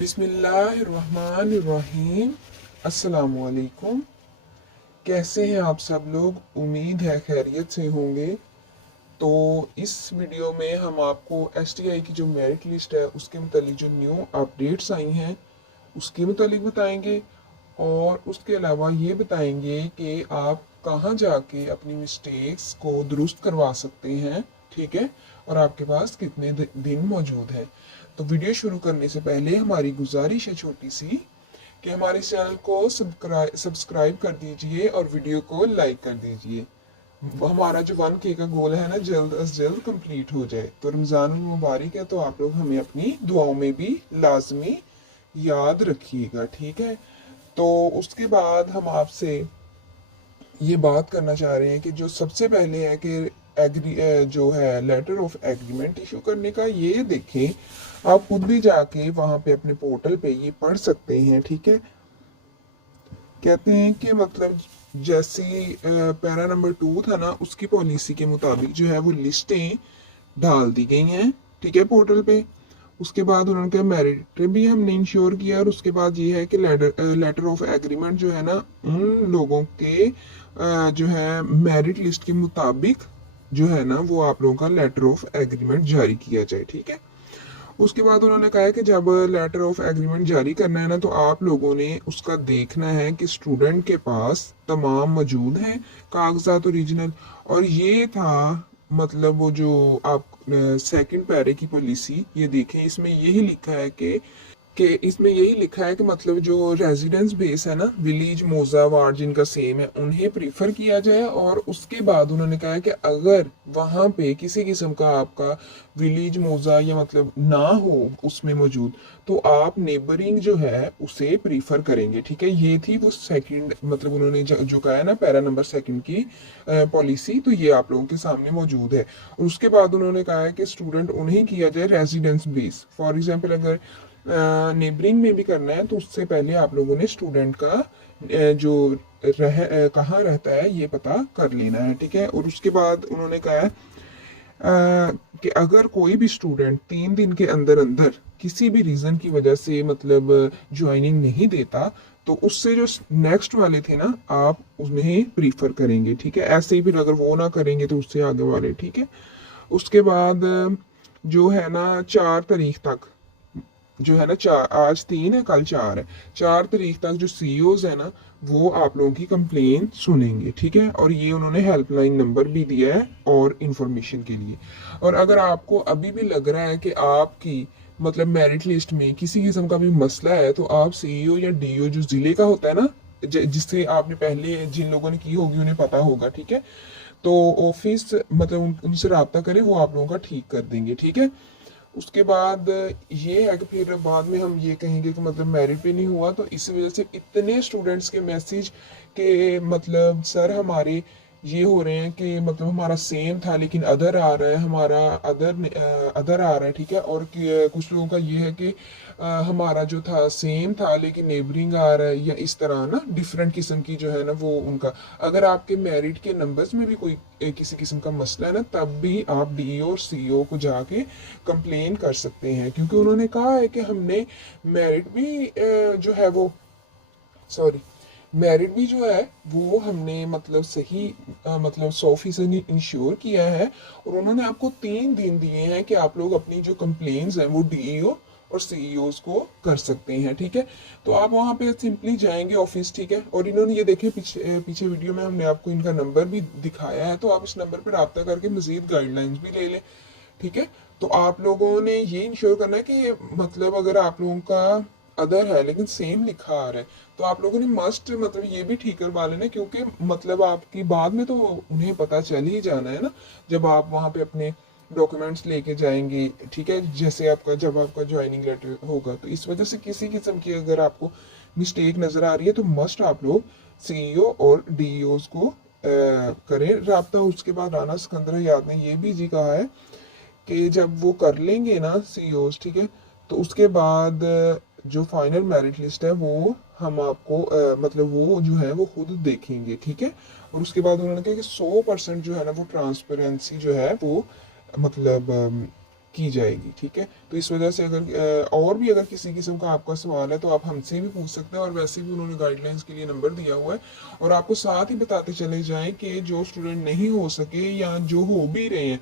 बिस्मिल्लाहिर्रहमानिर्रहीम। अस्सलामुअलैकुम। कैसे हैं आप सब लोग? उम्मीद है खैरियत से होंगे। तो इस वीडियो में हम आपको एसटीआई की जो मेरिट लिस्ट है उसके मुतालिक जो न्यू अपडेट्स आई हैं उसके मुतालिक बताएंगे, और उसके अलावा ये बताएंगे कि आप कहाँ जाके अपनी मिस्टेक्स को दुरुस्त करवा सकते हैं, ठीक है, और आपके पास कितने दिन मौजूद है। तो वीडियो शुरू करने से पहले हमारी गुजारिश है छोटी सी कि हमारे चैनल को सब्सक्राइब कर दीजिए और वीडियो को लाइक कर दीजिए। हमारा जो 1K का गोल है ना, जल्द अज जल्द कंप्लीट हो जाए। तो रमज़ान मुबारक है, तो आप लोग हमें अपनी दुआओं में भी लाजमी याद रखिएगा, ठीक है। तो उसके बाद हम आपसे ये बात करना चाह रहे हैं कि जो सबसे पहले है कि जो है लेटर ऑफ एग्रीमेंट इशू करने का, ये देखें आप खुद भी जाके वहाँ पे अपने पोर्टल पे ये पढ़ सकते हैं, ठीक है। कहते हैं कि मतलब जैसे पैरा नंबर 2 था ना, उसकी पॉलिसी के मुताबिक जो है वो लिस्टें डाल दी गई हैं, ठीक है, पोर्टल पे। उसके बाद उन्होंने कहा मेरिट भी हमने इंश्योर किया, और उसके बाद ये है कि लेटर ऑफ एग्रीमेंट जो है ना, उन लोगों के जो है मेरिट लिस्ट के मुताबिक जो है ना वो आप लोगों का लेटर ऑफ एग्रीमेंट जारी किया जाए, ठीक है। उसके बाद उन्होंने कहा है कि जब लेटर ऑफ एग्रीमेंट जारी करना है ना, तो आप लोगों ने उसका देखना है कि स्टूडेंट के पास तमाम मौजूद हैं कागजात ओरिजिनल। और ये था मतलब वो जो आप सेकंड पैरे की पॉलिसी ये देखें, इसमें यही लिखा है कि इसमें यही लिखा है कि मतलब जो रेजिडेंस बेस है ना, विलेज मोजा वार्ड जिनका सेम है उन्हें प्रीफर किया जाए। और उसके बाद उन्होंने कहा है कि अगर वहाँ पे किसी किस्म का आपका विलेज मोजा या मतलब ना हो उसमें मौजूद, तो आप नेबरिंग जो है उसे प्रीफर करेंगे, ठीक है। ये थी वो सेकंड मतलब उन्होंने जो कहा है ना पैरा नंबर सेकंड की पॉलिसी, तो ये आप लोगों के सामने मौजूद है। और उसके बाद उन्होंने कहा है कि स्टूडेंट उन्हें किया जाए रेजिडेंस बेस। फॉर एग्जाम्पल अगर नेबरिंग में भी करना है तो उससे पहले आप लोगों ने स्टूडेंट का जो कहाँ रहता है ये पता कर लेना है, ठीक है। और उसके बाद उन्होंने कहा है कि अगर कोई भी स्टूडेंट 3 दिन के अंदर अंदर किसी भी रीजन की वजह से मतलब ज्वाइनिंग नहीं देता, तो उससे जो नेक्स्ट वाले थे ना आप उन्हें प्रीफर करेंगे, ठीक है। ऐसे ही फिर अगर वो ना करेंगे तो उससे आगे वाले, ठीक है। उसके बाद जो है ना 4 तारीख तक जो है ना, आज 3 है कल 4 है, 4 तारीख तक जो सीईओज है ना वो आप लोगों की कंप्लेन सुनेंगे, ठीक है। और ये उन्होंने हेल्पलाइन नंबर भी दिया है और इंफॉर्मेशन के लिए। और अगर आपको अभी भी लग रहा है कि आपकी मतलब मेरिट लिस्ट में किसी किस्म का भी मसला है, तो आप सीईओ या डीओ जो जिले का होता है ना, जिससे आपने पहले जिन लोगों ने की होगी उन्हें पता होगा, ठीक है। तो ऑफिस मतलब उनसे रब्ता करें, वो आप लोगों का ठीक कर देंगे, ठीक है। उसके बाद ये है कि फिर बाद में हम ये कहेंगे कि मतलब मेरिट पे नहीं हुआ, तो इस वजह से इतने स्टूडेंट्स के मैसेज के मतलब सर हमारे ये हो रहे हैं कि मतलब हमारा सेम था लेकिन अदर आ रहा है, हमारा अदर आ रहा है, ठीक है। और कुछ लोगों का ये है कि हमारा जो था सेम था लेकिन नेबरिंग आ रहा है, या इस तरह ना डिफरेंट किस्म की जो है ना वो उनका। अगर आपके मेरिट के नंबर्स में भी कोई किसी किस्म का मसला है ना, तब भी आप डीओ और सीईओ को जाके कंप्लेन कर सकते हैं, क्योंकि उन्होंने कहा है कि हमने मेरिट भी जो है वो सॉरी मेरिट भी जो है वो हमने मतलब सही मतलब 100% इंश्योर किया है। और उन्होंने आपको 3 दिन दिए हैं कि आप लोग अपनी जो कंप्लेन्स हैं वो डीईओ और सीईओ को कर सकते हैं, ठीक है। तो आप वहाँ पे सिंपली जाएंगे ऑफिस, ठीक है। और इन्होंने ये देखे पीछे वीडियो में हमने आपको इनका नंबर भी दिखाया है, तो आप इस नंबर पर रब्ता करके मजीद गाइडलाइंस भी ले लें, ठीक है। तो आप लोगों ने ये इंश्योर करना है कि मतलब अगर आप लोगों का अदर है लेकिन सेम लिखा आ रहा है, तो आप लोगों ने मस्ट मतलब ये भी ठीक करवा लेना, क्योंकि मतलब आपकी बाद में तो उन्हें पता चल ही जाना है ना जब आप वहाँ पे अपने डॉक्यूमेंट्स लेके जाएंगे, ठीक है। जैसे आपका जब आपका ज्वाइनिंग लेटर होगा, तो इस वजह से किसी किस्म की अगर आपको मिस्टेक नजर आ रही है तो मस्ट आप लोग सीईओ और डीईओ को करें रब्ता। उसके बाद राना सिकंदर हयात ने ये भी जी कहा है कि जब वो कर लेंगे ना सीईओ, ठीक है, तो उसके बाद जो फाइनल मेरिट लिस्ट है वो हम आपको मतलब वो जो है वो खुद देखेंगे, ठीक है। और उसके बाद उन्होंने कहा कि 100% जो है ना वो ट्रांसपेरेंसी जो है वो मतलब की जाएगी। ठीक है, तो इस वजह से अगर और भी अगर किसी किस्म का आपका सवाल है तो आप हमसे भी पूछ सकते हैं, और वैसे भी उन्होंने गाइडलाइंस के लिए नंबर दिया हुआ है। और आपको साथ ही बताते चले जाएं कि जो स्टूडेंट नहीं हो सके या जो हो भी रहे हैं,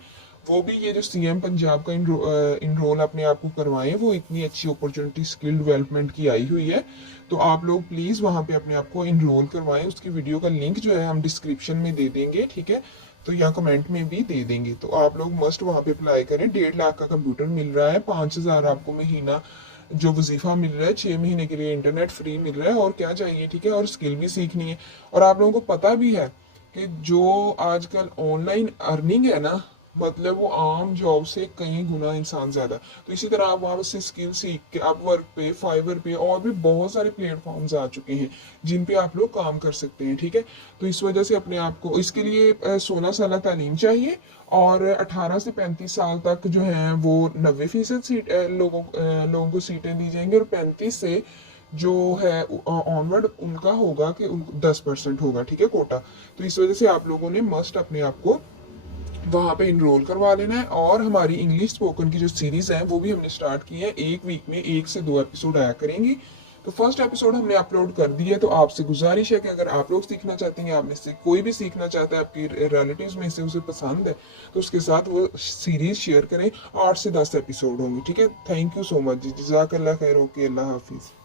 वो भी ये जो सीएम पंजाब का इनरोल अपने आप को करवाएं। वो इतनी अच्छी अपॉर्चुनिटी स्किल डेवलपमेंट की आई हुई है, तो आप लोग प्लीज़ वहाँ पे अपने आप को इनरोल करवाएं। उसकी वीडियो का लिंक जो है हम डिस्क्रिप्शन में दे देंगे, ठीक है, तो या कमेंट में भी दे देंगे। तो आप लोग मस्ट वहाँ पे अप्लाई करें। 1.5 लाख का कंप्यूटर मिल रहा है, 5,000 आपको महीना जो वजीफा मिल रहा है, 6 महीने के लिए इंटरनेट फ्री मिल रहा है, और क्या चाहिए। ठीक है, और स्किल भी सीखनी है। और आप लोगों को पता भी है कि जो आजकल ऑनलाइन अर्निंग है ना, मतलब वो आम जॉब से कई गुना इंसान ज्यादा। तो इसी तरह आप वहां से स्किल सीख के आप वर्क पे, फाइवर पे और भी बहुत सारे प्लेटफॉर्म्स आ चुके हैं जिन पे आप लोग काम कर सकते हैं। ठीक है, तो इस वजह से अपने आप को इसके लिए 16 साल तालीम चाहिए, और 18 से 35 साल तक जो है वो 90% सीट लोगों को सीटें दी जाएंगी, और 35 से जो है ऑनवर्ड उनका होगा कि 10% होगा। ठीक है, कोटा। तो इस वजह से आप लोगों ने मस्ट अपने आप को वहाँ पे इनरोल करवा लेना है। और हमारी इंग्लिश स्पोकन की जो सीरीज है वो भी हमने स्टार्ट की है। एक वीक में 1 से 2 एपिसोड आया करेंगी। तो फर्स्ट एपिसोड हमने अपलोड कर दी है। तो आपसे गुजारिश है कि अगर आप लोग सीखना चाहते हैं, आप में से कोई भी सीखना चाहता है, आपकी रिलेटिव्स में से उसे पसंद है, तो उसके साथ वो सीरीज शेयर करें। 8 से 10 एपिसोड होंगे। ठीक है, थैंक यू सो मच जी, जज़ाकल्लाह खैर। ओके, अल्लाह हाफिज़।